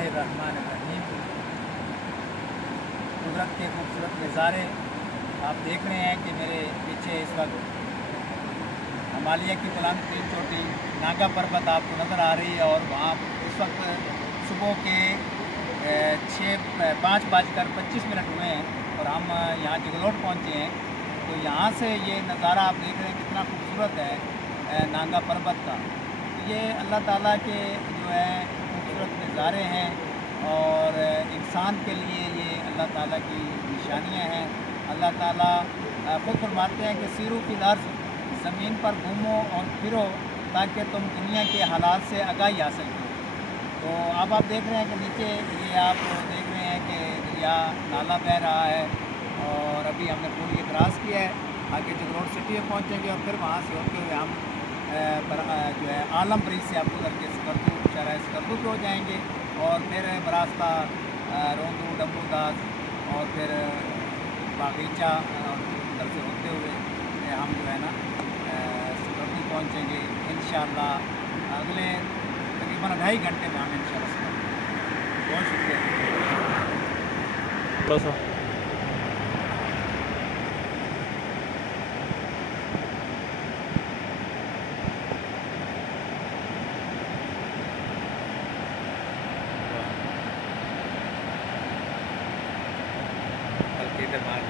बिस्मिल्लाहिर्रहमानिर्रहीम। कुदरत के खूबसूरत नज़ारे आप देख रहे हैं कि मेरे पीछे इस वक्त हिमालय की बुलंद तरीन चोटी नागा पर्वत आपको नज़र आ रही है और वहाँ इस वक्त सुबह के 5:25 हुए हैं और हम यहाँ जगलोट पहुँचे हैं। तो यहाँ से ये नज़ारा आप देख रहे हैं कितना खूबसूरत है नागा पर्वत का। ये अल्लाह ताला के जो है खूबसूरत नज़ारे हैं और इंसान के लिए ये अल्लाह ताला की निशानियाँ हैं। अल्लाह ताला खुद फरमाते हैं कि सीरू फिल अर्ज़, ज़मीन पर घूमो और फिरो ताकि तुम दुनिया के हालात से आगाही हासिल करो। तो अब आप देख रहे हैं कि नीचे ये आप देख रहे हैं कि दरिया नाला बह रहा है और अभी हमने पुल ये क्रॉस किया है, आगे जगलोट सिटी में पहुँचेंगे और फिर वहाँ से होते हुए हम जो है आलम ब्रिज से आपको करके स्कर्दू शहर स्कर्दू पे हो जाएंगे और फिर बरास्ता रोंदू डम्बूदास और फिर बागीचा और उधर से होते हुए हम जो है ना स्कर्दू पहुँचेंगे इंशाअल्लाह। अगले तकरीबन 2.5 घंटे में हम इंशाअल्लाह। बहुत शुक्रिया। बस कल के इधर मार